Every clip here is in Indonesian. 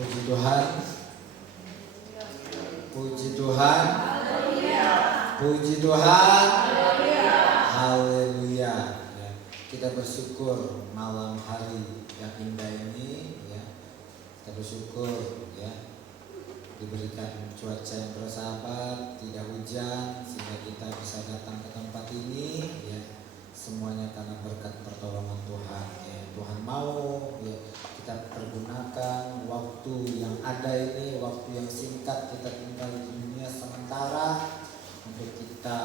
Puji Tuhan. Puji Tuhan. Puji Tuhan. Haleluya. Ya, kita bersyukur malam hari yang indah ini, ya. Kita bersyukur, ya, diberikan cuaca yang bersahabat, tidak hujan, sehingga kita bisa datang ke tempat ini, ya. Semuanya karena berkat pertolongan Tuhan, ya. Tuhan mau, ya, kita pergunakan waktu yang ada ini, waktu yang singkat kita tinggal di dunia sementara, untuk kita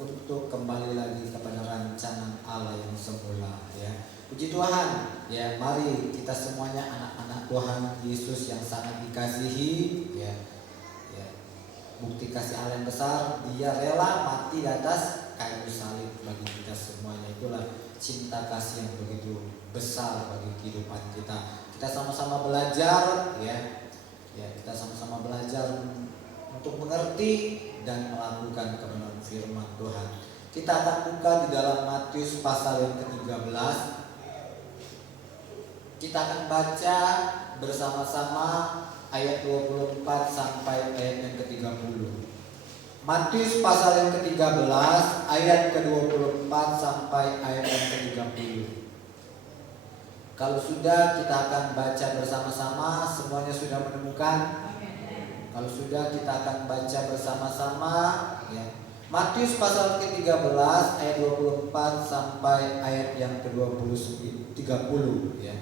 untuk kembali lagi kepada rancangan Allah yang semula, ya. Puji Tuhan, ya. Mari kita semuanya anak-anak Tuhan Yesus yang sangat dikasihi, ya. Bukti kasih Allah yang besar, Dia rela mati di atas kayu salib bagi kita semuanya. Itulah cinta kasih yang begitu besar bagi kehidupan kita. Kita sama-sama belajar, ya. Kita sama-sama belajar untuk mengerti dan melakukan kebenaran firman Tuhan. Kita akan buka di dalam Matius pasal yang ke-13. Kita akan baca bersama-sama ayat 24 sampai ayat yang ke-30. Matius pasal yang ke-13 ayat ke-24 sampai ayat yang ke-30. Kalau sudah, kita akan baca bersama-sama. Semuanya sudah menemukan? Kalau sudah, kita akan baca bersama-sama, ya. Matius pasal ke-13 ayat 24 sampai ayat yang ke-30, ya.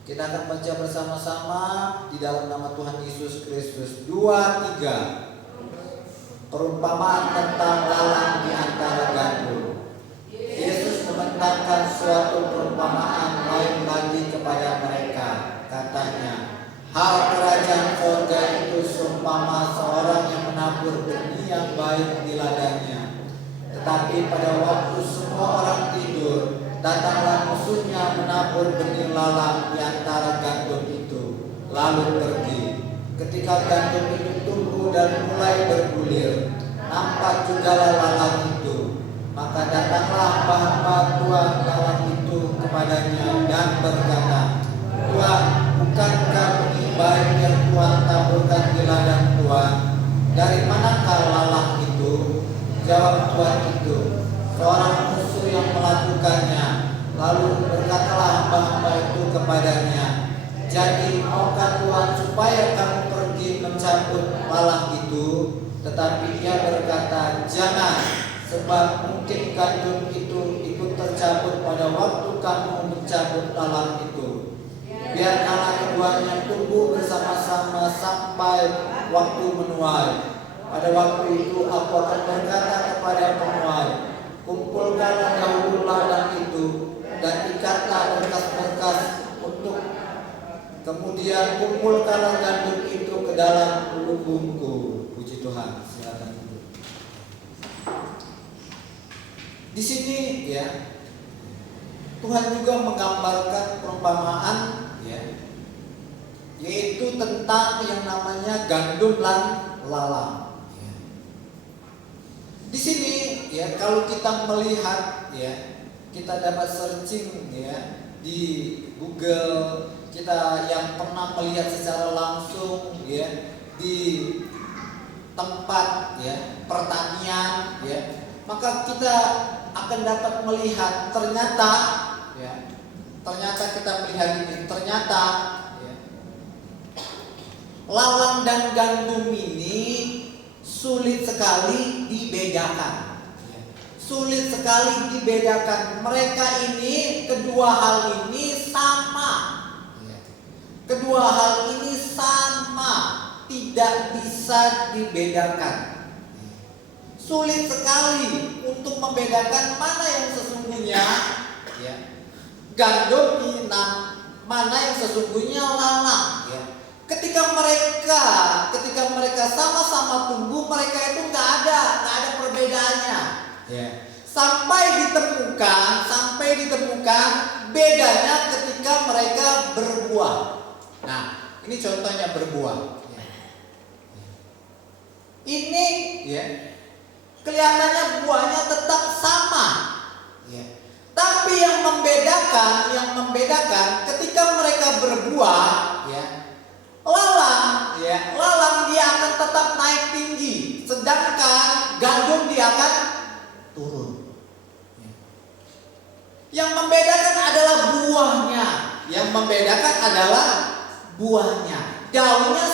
Kita akan baca bersama-sama di dalam nama Tuhan Yesus Kristus. 2, 3. Perumpamaan tentang lalang di antara gandum. Yesus membentangkan suatu perumpamaan lain lagi kepada mereka. Katanya, hal kerajaan surga itu seumpama seorang yang menabur benih yang baik di ladangnya. Tetapi pada waktu semua orang tidur, datanglah musuhnya menabur benih lalang di antara gandum itu, lalu pergi. Ketika gandum itu tumbuh dan mulai bergulir, nampak jugalah lalang itu. Maka datanglah hamba-hamba tuan lalang itu kepadanya dan berkata, Tuan, bukankah benih baik yang Tuan taburkan di ladang Tuan? Dari manakah lalang itu? Jawab tuan itu, seorang musuh yang melakukannya. Lalu berkatalah hamba-hamba itu kepadanya, jadi maukah Tuhan supaya kamu pergi mencabut lalang itu? Tetapi ia berkata, jangan, sebab mungkin gandum itu ikut tercabut pada waktu kamu mencabut lalang itu. Biarkanlah keduanya tumbuh bersama-sama sampai waktu menuai. Pada waktu itu aku akan berkata kepada penuai, kumpulkanlah dahulu ladang itu dan ikatlah berkas-berkas untuk kemudian kumpulkanlah gandum itu ke dalam lumbungku. Puji Tuhan. Silakan duduk. Di sini, ya, Tuhan juga menggambarkan perumpamaan, ya, yaitu tentang yang namanya gandum dan lalang. Di sini, ya, kalau kita melihat, ya, kita dapat searching, ya, di Google, kita yang pernah melihat secara langsung, ya, di tempat, ya, pertanian, ya, maka kita akan dapat melihat ternyata, ya, ternyata kita melihat ini, ternyata, ya, lalang dan gandum ini sulit sekali dibedakan. Sulit sekali dibedakan. Mereka ini, kedua hal ini sama. Kedua hal ini sama, tidak bisa dibedakan. Sulit sekali untuk membedakan mana yang sesungguhnya, ya, gandum, mana yang sesungguhnya lalang. Ya. Ketika mereka sama-sama tumbuh, mereka itu nggak ada perbedaannya. Yeah. Sampai ditemukan bedanya ketika mereka berbuah. Nah, ini contohnya berbuah. Ini, ya, kelihatannya buahnya tetap sama. Yeah. Tapi yang membedakan ketika mereka berbuah, ya, tetap naik tinggi, sedangkan gandum dia akan turun. Yang membedakan adalah buahnya. Yang membedakan adalah buahnya. Daunnya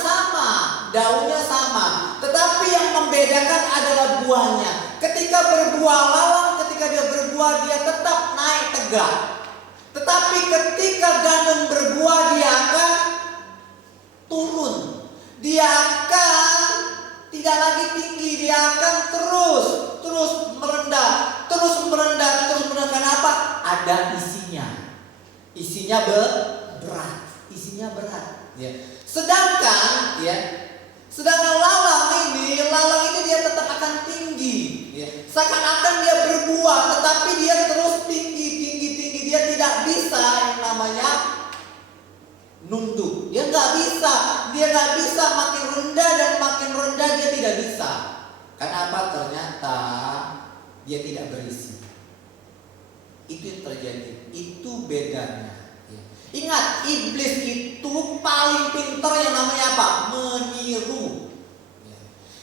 sama, tetapi yang membedakan adalah buahnya. Ketika berbuah lalang, ketika dia berbuah dia tetap naik tegak. Tetapi ketika gandum berbuah dia akan turun. Dia akan tidak lagi tinggi, dia akan terus merendah. Kenapa? Ada isinya. Isinya berat. Ya. Sedangkan lalang ini dia tetap akan tinggi. Ya. Seakan-akan dia berbuah, tetapi dia terus tinggi. Dia tidak bisa yang namanya nunduk. Dia nggak bisa makin rendah dia tidak bisa. Kenapa? Ternyata dia tidak berisi. Itu yang terjadi. Itu bedanya. Ingat, iblis itu paling pintar yang namanya apa? Meniru.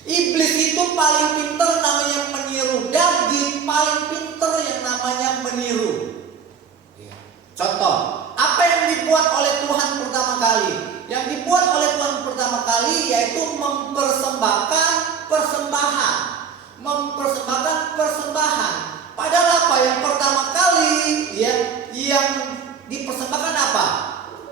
Iblis itu paling pintar namanya meniru. Daging paling pintar yang namanya meniru. Contoh, apa yang dibuat oleh Tuhan pertama kali? Yang dibuat oleh Tuhan pertama kali yaitu mempersembahkan persembahan. Padahal apa? Yang pertama kali yang dipersembahkan apa?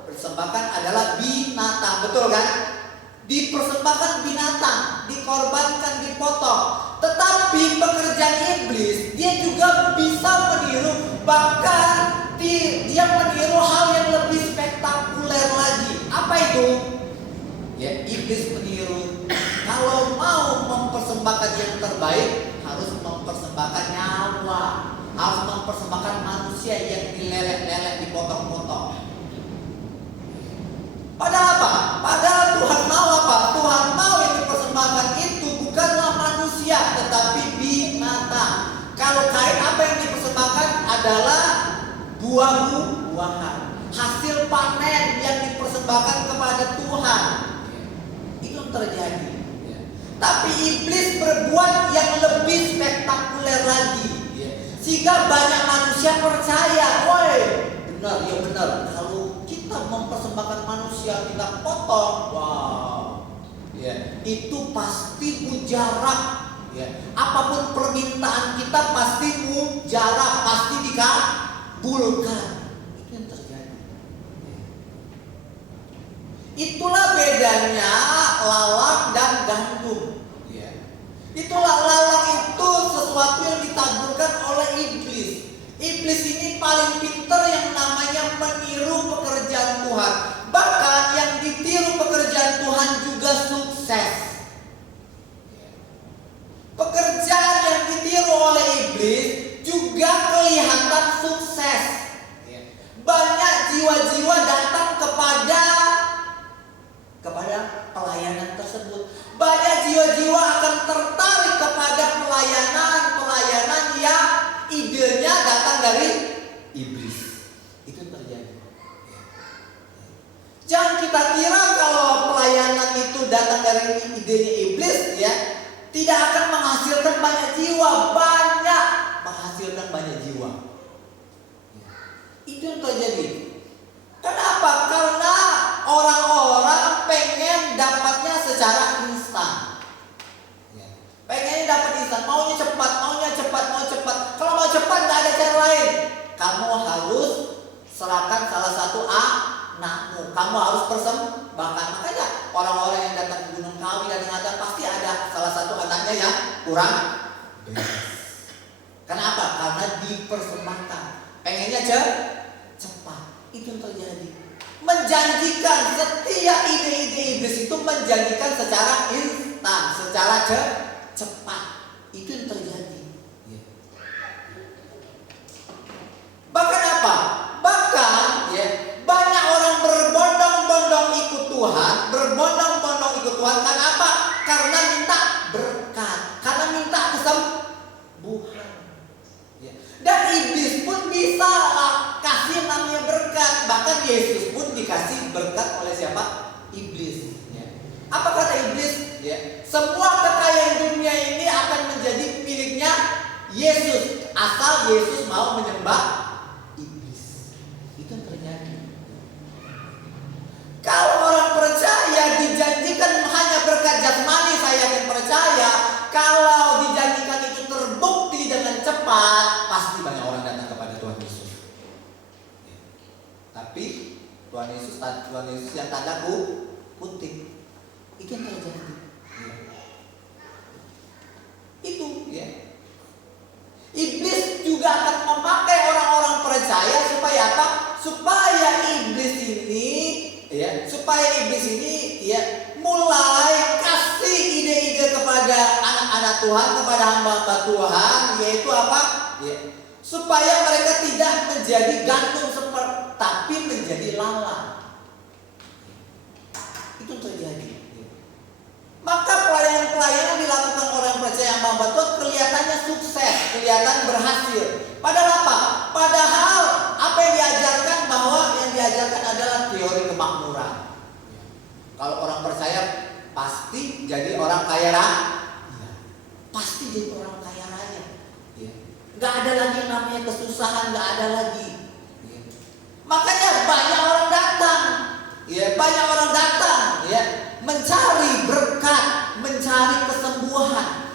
Persembahkan adalah binatang, betul kan? Dipersembahkan binatang, dikorbankan, dipotong. Tetapi pekerjaan iblis, dia juga bisa meniru, bahkan dia meniru hal yang lebih spektakuler lagi. Apa itu? Ya, iblis meniru. Kalau mau mempersembahkan yang terbaik, harus mempersembahkan nyawa, harus mempersembahkan manusia yang dilelek-lelek, dipotong-potong. Padahal apa? Padahal Tuhan mau apa? Tuhan mau yang dipersembahkan itu bukanlah manusia, tetapi binatang. Kalau Kain, apa yang dipersembahkan adalah buah-buahan, hasil panen yang dipersembahkan kepada Tuhan. Itu yang terjadi. Tapi iblis berbuat yang lebih spektakuler lagi, sehingga banyak manusia percaya, benar. Kalau kita mempersembahkan manusia, kita potong, itu pasti mujarab. Apapun permintaan kita pasti mujarab, pasti dikabulkan. Itu yang terjadi. Itulah bedanya lalang dan gandum. Itulah lalang itu sesuatu yang ditaburkan oleh iblis. Iblis ini paling pintar yang namanya meniru pekerjaan Tuhan. Bahkan yang ditiru pekerjaan Tuhan juga sukses. Pekerjaan yang ditiru oleh iblis juga kelihatan sukses. Banyak jiwa-jiwa datang kepada pelayanan tersebut. Banyak jiwa-jiwa akan tertarik kepada pelayanan yang idenya datang dari iblis. Itu terjadi. Jangan kita kira kalau pelayanan itu datang dari idenya iblis, tidak akan menghasilkan banyak jiwa. Menghasilkan banyak jiwa. Itu yang terjadi. Kenapa? Karena orang-orang pengen dapatnya secara instan. Pengennya dapat instan, maunya cepat. Kalau mau cepat gak ada cara lain. Kamu harus serahkan salah satu anakmu. Kamu harus persembahkan. Makanya orang-orang yang datang ke Gunung Kawi dan Ngada pasti ada salah satu anaknya yang kurang beres. Kenapa? Karena dipersembahkan. Pengennya cepat. Itu yang terjadi. Menjanjikan, setiap ide-ide iblis itu menjanjikan secara instan, secara cepat. Itu yang terjadi. Bahkan apa? Banyak orang berbondong-bondong ikut Tuhan. Karena apa? Karena minta berkat, karena minta kesembuhan. Dan iblis pun bisa kasih namanya berkat. Bahkan Yesus pun dikasih berkat oleh siapa? Iblis. Apa kata iblis? Ya, semua kekayaan dunia ini akan menjadi miliknya Yesus, asal Yesus mau menyembah iblis. Itu yang terjadi. Kalau orang percaya dijanjikan hanya berkat jasmani, saya yakin percaya. Kalau dijanjikan itu terbukti dengan cepat, pasti banyak orang datang kepada Tuhan Yesus. Tapi Tuhan Yesus yang tanda kutip. Itu yang terjadi. Itu ya. Iblis juga akan memakai orang-orang percaya supaya apa? Supaya iblis ini ya mulai kasih ide-ide kepada anak-anak Tuhan, kepada hamba-hamba Tuhan, yaitu apa? Ya, supaya mereka tidak menjadi gantung tapi menjadi lalang. Itu terjadi. Maka pelayanan dilakukan orang percaya hamba Tuhan kelihatannya sukses, kelihatan berhasil. Padahal apa? Padahal apa yang diajarkan, bahwa yang diajarkan adalah teori kemakmuran. Kalau orang percaya pasti jadi orang kaya raya. Pasti jadi orang kaya raya. Gak ada lagi yang namanya kesusahan, gak ada lagi. Makanya banyak orang datang. Banyak orang datang mencari berkat, mencari kesembuhan.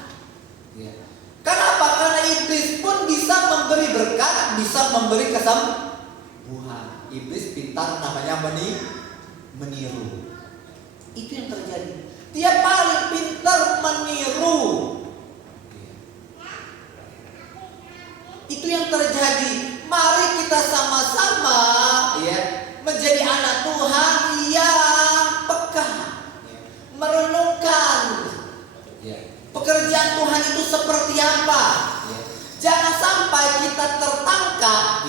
Kenapa? Karena iblis pun bisa memberi berkat, bisa memberi kesembuhan. Iblis pintar, namanya meniru. Itu yang terjadi. Dia paling pintar meniru. Itu yang terjadi. Mari kita sama-sama menjadi anak Tuhan yang peka, merenungkan pekerjaan Tuhan itu seperti apa. Jangan sampai kita tertangkap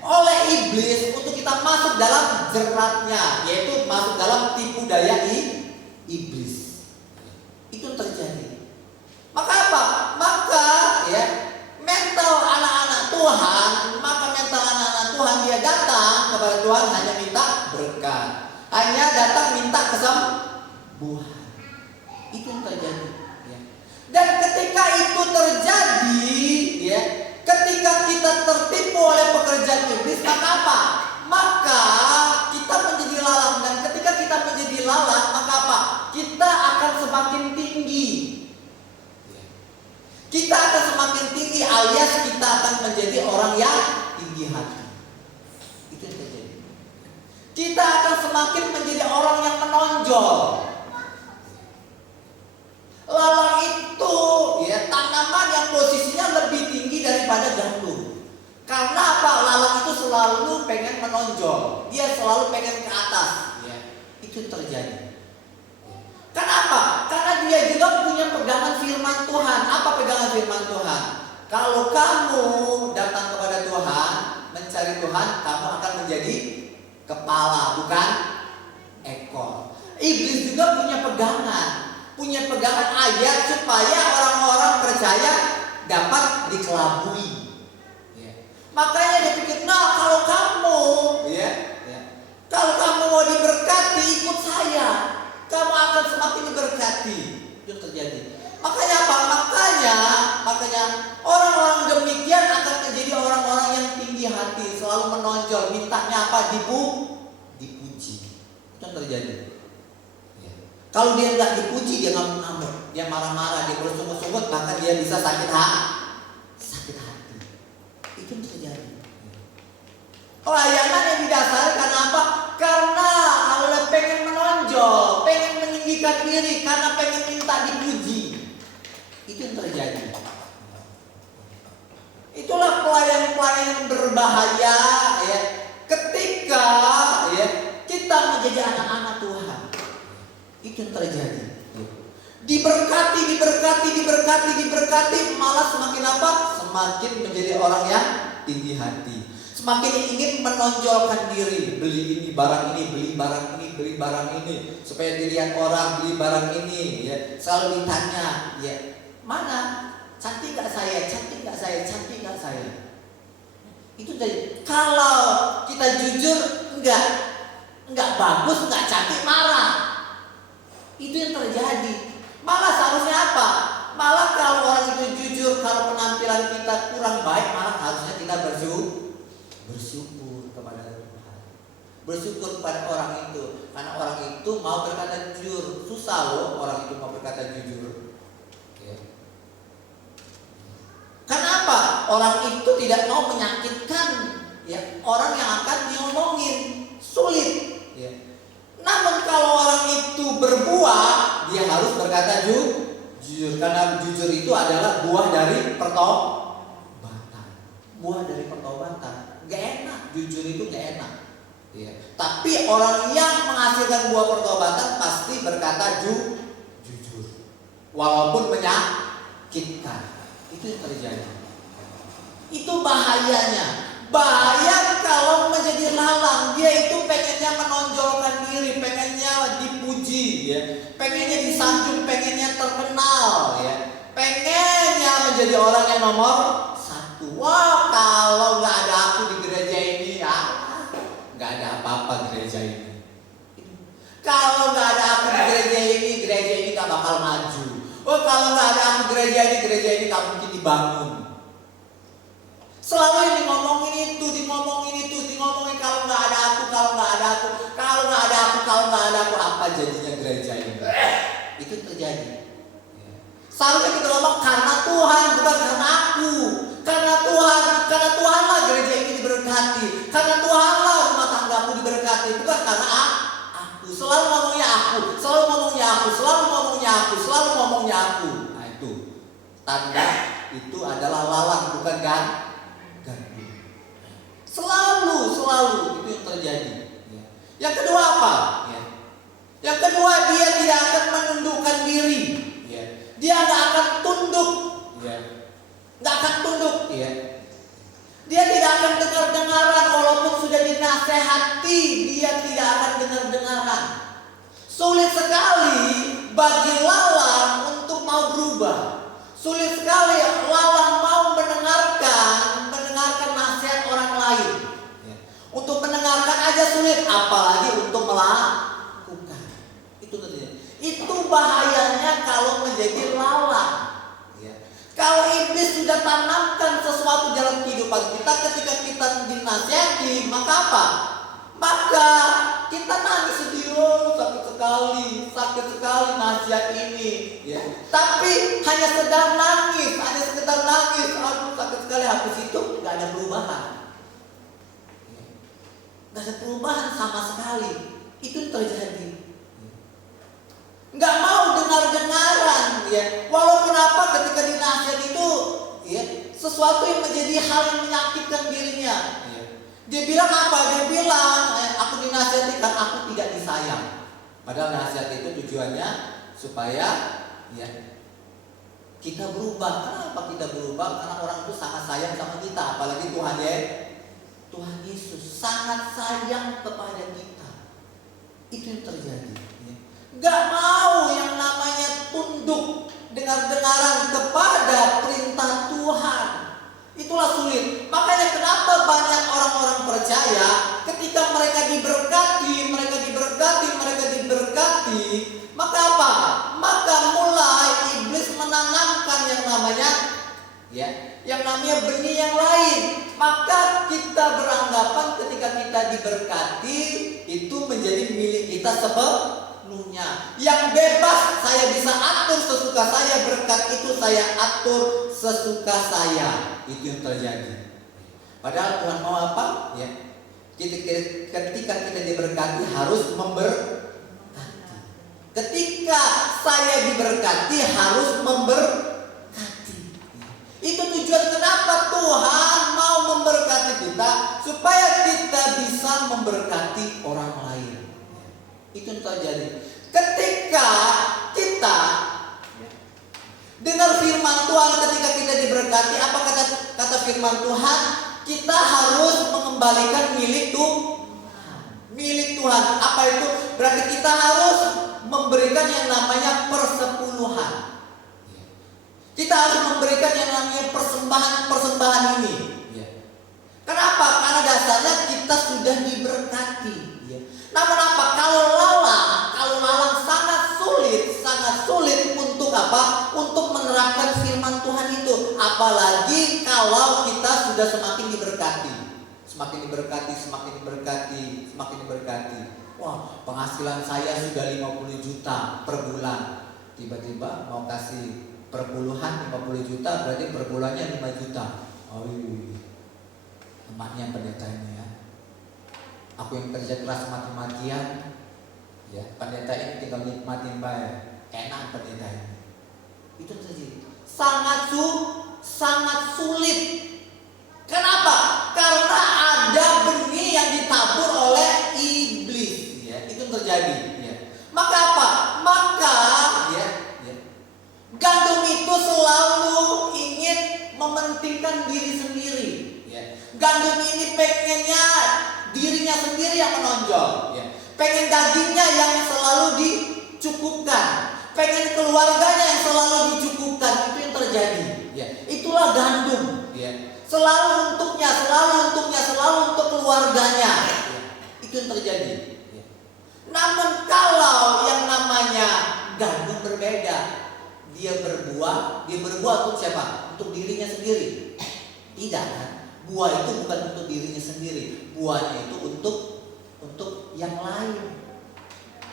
oleh iblis untuk kita masuk dalam jeratnya, yaitu masuk dalam tipu daya iblis. Itu yang terjadi. Maka apa? Maka mental anak-anak Tuhan dia datang kepada Tuhan hanya minta berkat, hanya datang minta kesembuhan. Itu yang terjadi. Dan ketika itu terjadi, ketika kita tertipu oleh pekerjaan iblis, maka apa? Maka kita menjadi lalang. Dan ketika kita menjadi lalang, maka apa? Kita akan semakin tinggi. Kita akan semakin tinggi, alias kita akan menjadi orang yang tinggi hati. Itu yang terjadi. Kita akan semakin menjadi orang yang menonjol. Lalang itu tanaman yang posisinya lebih tinggi daripada gandum. Karena apa? Lalang itu selalu pengen menonjol. Dia selalu pengen ke atas. Itu yang terjadi. Kenapa? Karena dia juga punya pegangan firman Tuhan. Apa pegangan firman Tuhan? Kalau kamu datang kepada Tuhan, mencari Tuhan, kamu akan menjadi kepala, bukan ekor. Iblis juga punya pegangan ayat supaya orang-orang percaya dapat dikelabui. Makanya dia pikir, kalau kamu mau diberkati, ikut saya. Kamu akan semakin diberkati. Itu terjadi. Makanya apa? Makanya orang-orang demikian akan menjadi orang-orang yang tinggi hati, selalu menonjol, mintanya apa? Dipuji. Itu yang terjadi. Kalau dia nggak dipuji, dia ngamuk-ngamuk, dia marah-marah, dia bersungut-sungut, bahkan dia bisa sakit hati. Itu yang terjadi. Pelayanan yang didasari karena apa? Karena Allah pengen menonjol, pengen meninggikan diri, karena pengen minta dipuji. Itu yang terjadi. Itulah pelayan-pelayan berbahaya ketika kita menjadi anak-anak Tuhan. Itu yang terjadi. Diberkati, malah semakin apa? Semakin menjadi orang yang tinggi hati. Semakin ingin menonjolkan diri, beli ini, barang ini, beli barang ini, supaya dilihat orang beli barang ini, selalu ditanya, mana? Cantik nggak saya? Itu tadi. Kalau kita jujur, enggak bagus, enggak cantik, marah. Itu yang terjadi. Malah seharusnya apa? Malah kalau orang itu jujur, kalau penampilan kita kurang baik, malah harusnya kita bersyukur kepada Tuhan. Bersyukur kepada orang itu, karena orang itu mau berkata jujur. Susah loh orang itu mau berkata jujur. Kenapa? Orang itu tidak mau menyakitkan orang yang akan diomongin. Sulit. Namun kalau orang itu berbuah, dia harus berkata jujur. Karena jujur itu adalah buah dari pertobatan. Buah dari pertobatan. Gak enak, jujur itu gak enak. Tapi orang yang menghasilkan buah pertobatan pasti berkata jujur. Walaupun menyakitkan. Itu yang terjadi. Itu bahayanya. Bahaya kalau menjadi lalang. Dia itu pengennya menonjolkan diri, pengennya dipuji, pengennya disanjung, pengennya terkenal, pengennya menjadi orang yang nomor 1. Wah, kalau nggak ada aku di gereja ini, nggak ada apa-apa gereja ini. Kalau nggak ada aku di gereja ini nggak bakal maju. Oh, kalau nggak ada aku gereja ini nggak mungkin dibangun. Selalu yang ngomongin kalau nggak ada aku, apa jadinya gereja ini? Itu terjadi. Seharusnya kita ngomong karena Tuhan, bukan karena aku. Karena Tuhanlah gereja ini diberkati. Karena Tuhanlah rumah tanggaku diberkati, bukan karena aku. Selalu ngomongnya aku. Nah itu tanda itu adalah lalang, bukan gantung. Selalu itu yang terjadi. Yang kedua apa? Yang kedua, dia tidak akan menundukkan diri. Dia nggak akan tunduk. Dia tidak akan dengar-dengaran walaupun sudah dinasehati. Dia tidak akan dengar-dengaran. Sulit sekali bagi lalang untuk mau berubah. Sulit sekali lalang mau mendengarkan nasihat orang lain. Untuk mendengarkan aja sulit, apalagi untuk melakukan. Itu bahayanya kalau menjadi lalang. Kalau iblis sudah tanamkan sesuatu dalam kehidupan kita, ketika kita dinasihati, maka apa? Maka kita nangis sedih, sakit sekali nasihat ini. Tapi hanya sekedar nangis, aduh sakit sekali, habis itu nggak ada perubahan. Nggak ada perubahan sama sekali. Itu terjadi. Nggak mau dengar-dengaran, walaupun apa ketika dinasihat itu, sesuatu yang menjadi hal yang menyakitkan dirinya. Dia bilang apa? Dia bilang, aku dinasihati karena aku tidak disayang. Padahal nasihat itu tujuannya supaya kita berubah. Kenapa kita berubah? Karena orang itu sangat sayang sama kita. Apalagi Tuhan Yesus sangat sayang kepada kita. Itu yang terjadi. Gak mau yang namanya tunduk dengar-dengaran kepada perintah Tuhan. Itulah sulit. Makanya kenapa banyak orang-orang percaya ketika mereka diberkati, maka apa? Maka mulai iblis menanamkan yang namanya benih yang lain. Maka kita beranggapan ketika kita diberkati itu menjadi milik kita sepenuhnya. Yang bebas saya bisa atur sesuka saya, berkat itu saya atur sesuka saya. Itu yang terjadi. Padahal Tuhan mau apa? Ketika kita diberkati harus memberkati. Ketika saya diberkati harus memberkati. Itu tujuan kenapa Tuhan mau memberkati kita, supaya kita bisa memberkati orang lain. Itu yang terjadi. Ketika kita dengar firman Tuhan, ketika kita diberkati, apa kata firman Tuhan? Kita harus mengembalikan milik Tuhan. Apa itu? Berarti kita harus memberikan yang namanya persepuluhan. Kita harus memberikan yang namanya persembahan ini. Kenapa? Karena dasarnya kita sudah diberkati. Namun apa? Kalau lalang sangat sulit apa? Untuk menerapkan firman Tuhan itu. Apalagi kalau kita sudah semakin diberkati. Semakin diberkati, semakin diberkati, semakin diberkati. Wah, penghasilan saya sudah 50 juta per bulan. Tiba-tiba mau kasih perpuluhan 50 juta, berarti per bulannya 5 juta. Oh iya, emaknya pendeta ini ya. Aku yang kerja keras mati-matian, ya pendeta ini tinggal nikmatin baik. Enak pendeta ini. Itu terjadi. Sangat sulit. Kenapa? Karena ada benih yang ditabur oleh iblis. Ya, itu terjadi. Ya. Maka apa? Maka gandum itu selalu ingin mementingkan diri sendiri. Ya. Gandum ini pengennya dirinya sendiri yang menonjol. Ya. Pengen dagingnya yang selalu dicukupkan. Pengen keluarganya yang selalu dicukupkan. Itu yang terjadi. Ya. Itulah gandum. Ya. Selalu untuknya, selalu untuk keluarganya. Ya. Itu yang terjadi. Ya. Namun kalau yang namanya gandum berbeda. Dia berbuah untuk siapa? Untuk dirinya sendiri. Tidak kan? Buah itu bukan untuk dirinya sendiri. Buahnya itu untuk yang lain.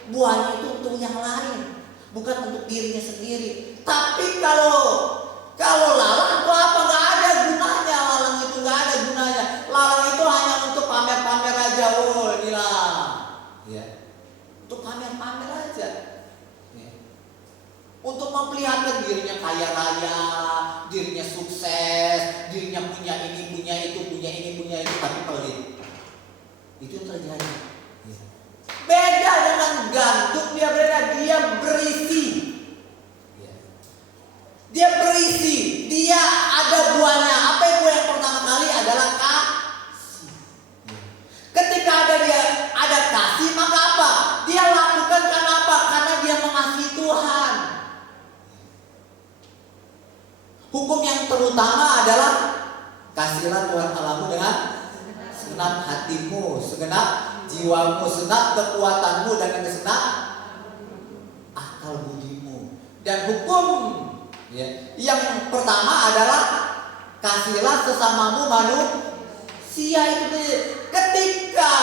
Buahnya itu untuk yang lain, bukan untuk dirinya sendiri. Tapi kalau lalang itu apa? Nggak ada gunanya. Lalang itu nggak ada gunanya. Lalang itu hanya untuk pamer-pamer aja. Oh inilah, ya, untuk pamer-pamer aja. Untuk memperlihatkan dirinya kaya raya, dirinya sukses, dirinya punya ini, punya itu, tapi pelit. Itu yang terjadi. Beda dengan gandum, dia beda, dia berisi. Dia berisi, dia ada buahnya. Apa buah yang pertama kali adalah kasih. Ketika ada kasih, maka apa? Dia lakukan karena apa? Karena dia mengasihi Tuhan. Hukum yang terutama adalah kasihlah Tuhan Allahmu dengan segenap hatimu, segenap jiwamu, segenap kekuatanmu, dan dengan segenap akal budimu. Dan hukum yang pertama adalah kasihlah sesamamu manusia. Itu ketika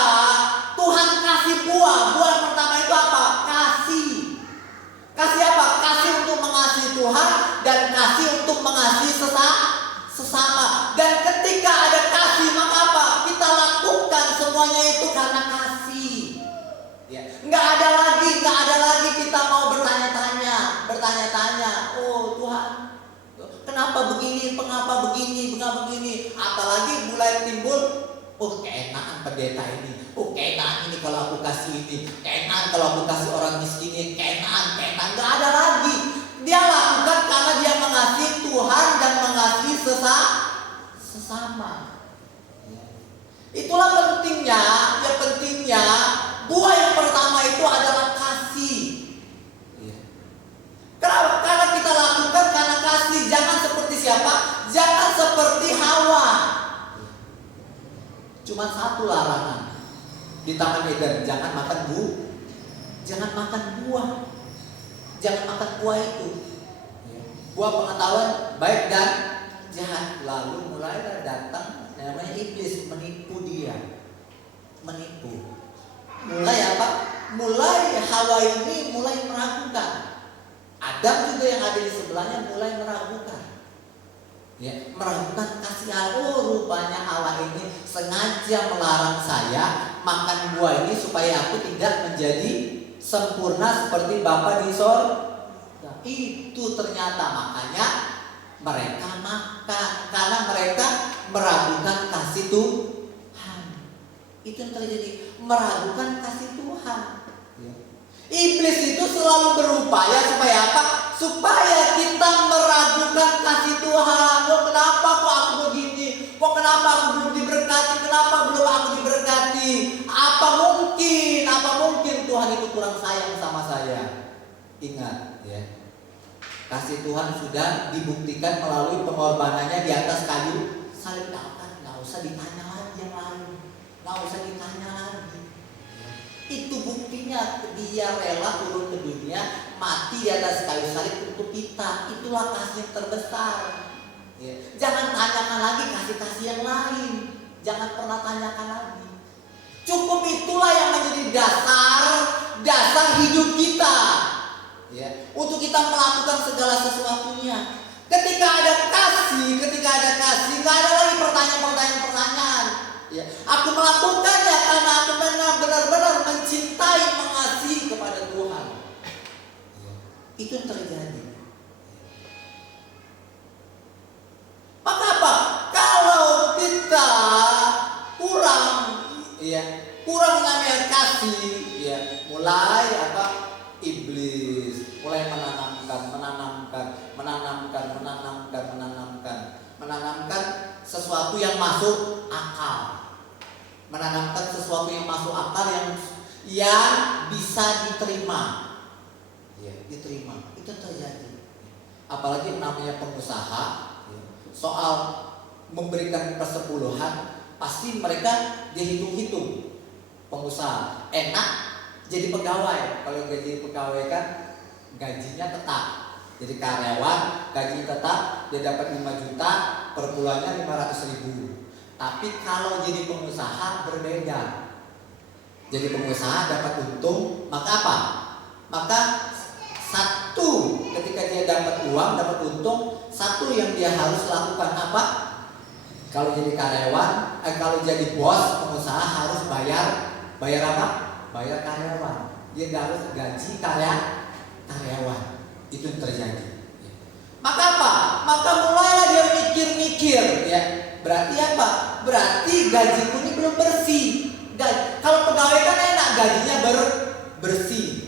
Tuhan kasih buah yang pertama itu apa? Kasih. Kasih apa? Kasih untuk mengasihi Tuhan dan kasih untuk mengasihi sesama. Dan ketika ada kasih, maka apa? Kita lakukan semuanya itu karena kasih. Ya. Nggak ada lagi kita mau bertanya-tanya. Oh Tuhan, kenapa begini? Apalagi mulai timbul, oh keenaan pendeta ini. Oh keenaan ini kalau aku kasih ini. Keenaan kalau aku kasih orang miskin ini. Keenaan. Nggak ada lagi. Dia lakukan karena dia mengasihi Tuhan dan mengasihi sesama. Itulah pentingnya. Buah yang pertama itu adalah kasih. Karena kita lakukan karena kasih. Jangan seperti siapa? Jangan seperti Hawa. Cuma satu larangan di Taman Eden, jangan makan buah. Jangan makan buah itu. Buah pengetahuan baik dan jahat. Lalu mulai datang namanya iblis menipu dia. Mulai apa? Mulai Hawa ini mulai meragukan. Adam juga yang ada di sebelahnya mulai meragukan. Meragukan kasih Allah. Oh, rupanya Allah ini sengaja melarang saya makan buah ini supaya aku tidak menjadi sempurna seperti Bapa di sorga. Itu ternyata makanya mereka makan karena mereka meragukan kasih Tuhan. Itu yang terjadi, meragukan kasih Tuhan. Iblis itu selalu berupaya supaya apa? Supaya kita meragukan kasih Tuhan. Oh, kenapa kok aku begini? Kok kenapa aku belum diberkati? Kenapa belum aku diberkati? Apa mungkin Tuhan itu kurang sayang sama saya? Ingat ya, kasih Tuhan sudah dibuktikan melalui pengorbanannya di atas kayu salib. Nggak usah ditanya lagi yang lain. Itu buktinya ingat, dia rela turun ke dunia, mati di atas kayu salib untuk kita. Itulah kasih yang terbesar. Ya. Jangan tanyakan lagi kasih-kasih yang lain. Jangan pernah tanyakan lagi. Cukup itulah yang menjadi dasar hidup kita. Ya. Untuk kita melakukan segala sesuatunya. Ketika ada kasih, gak ada lagi pertanyaan. Ya. Aku melakukannya karena aku benar-benar mencintai, mengasihi kepada Tuhan. Ya. Itu yang terjadi. Maka apa? Kalau kita kurang mengambil kasih, ya, mulai iblis mulai menanamkan sesuatu yang masuk akal. Menanamkan sesuatu yang masuk akal yang bisa diterima. Ya, diterima. Itu terjadi. Apalagi namanya pengusaha, soal memberikan persepuluhan, pasti mereka dihitung-hitung. Pengusaha enak jadi pegawai. Kalau gaji pegawai kan gajinya tetap. Jadi karyawan gaji tetap, dia dapat 5 juta, per bulannya 500.000. Tapi kalau jadi pengusaha berbeda. Jadi pengusaha dapat untung, maka apa? Maka satu, ketika dia dapat uang, dapat untung, satu yang dia harus lakukan apa? Kalau jadi karyawan, kalau jadi bos, pengusaha harus bayar apa? Bayar karyawan. Dia harus gaji karyawan. Itu yang terjadi. Maka apa? Maka mulailah dia mikir-mikir, ya. Berarti apa? Berarti gajiku ini belum bersih. Kalau pegawai kan enak, gajinya bersih.